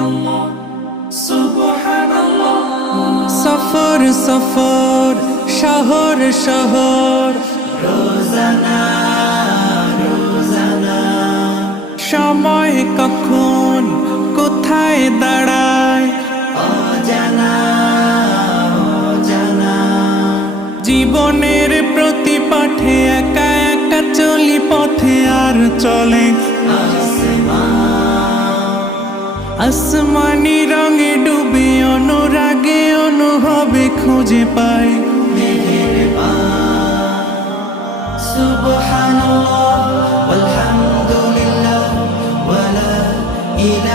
সুবহানাল্লাহ সুবহানাল্লাহ। সফর সফর শহর শহর রোজানা রোজানা সময় কখন কোথায় দাঁড়ায় অজানা অজানা। জীবনের প্রতি পাঠে একা একা চলি পথে আর চলে আসমানি রঙে ডুবে অনুরাগে অনুভবে খুঁজে পাই সুবহানাল্লাহ ওয়ালহামদুলিল্লাহ ওয়ালা ইলাহা